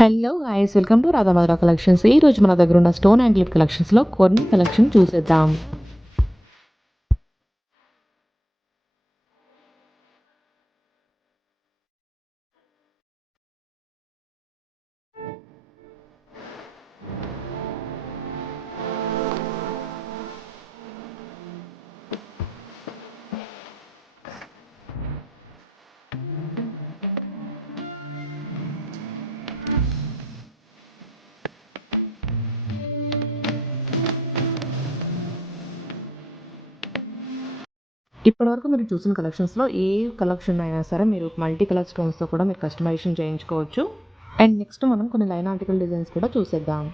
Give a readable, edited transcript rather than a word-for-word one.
Hello guys, welcome to Radhamadhura collections. ఈ రోజు మన దగ్గర ఉన్న స్టోన్ యాంక్లెట్ కలెక్షన్స్లో కొన్ని కలెక్షన్ చూసేద్దాం. ఇప్పటివరకు మీరు చూసిన కలెక్షన్స్లో ఏ కలెక్షన్ అయినా సరే మీరు మల్టీ కలర్ స్టోన్స్తో కూడా మీరు కస్టమైజేషన్ చేయించుకోవచ్చు. అండ్ నెక్స్ట్ మనం కొన్ని లైన్ ఆర్టికల్ డిజైన్స్ కూడా చూసేద్దాం.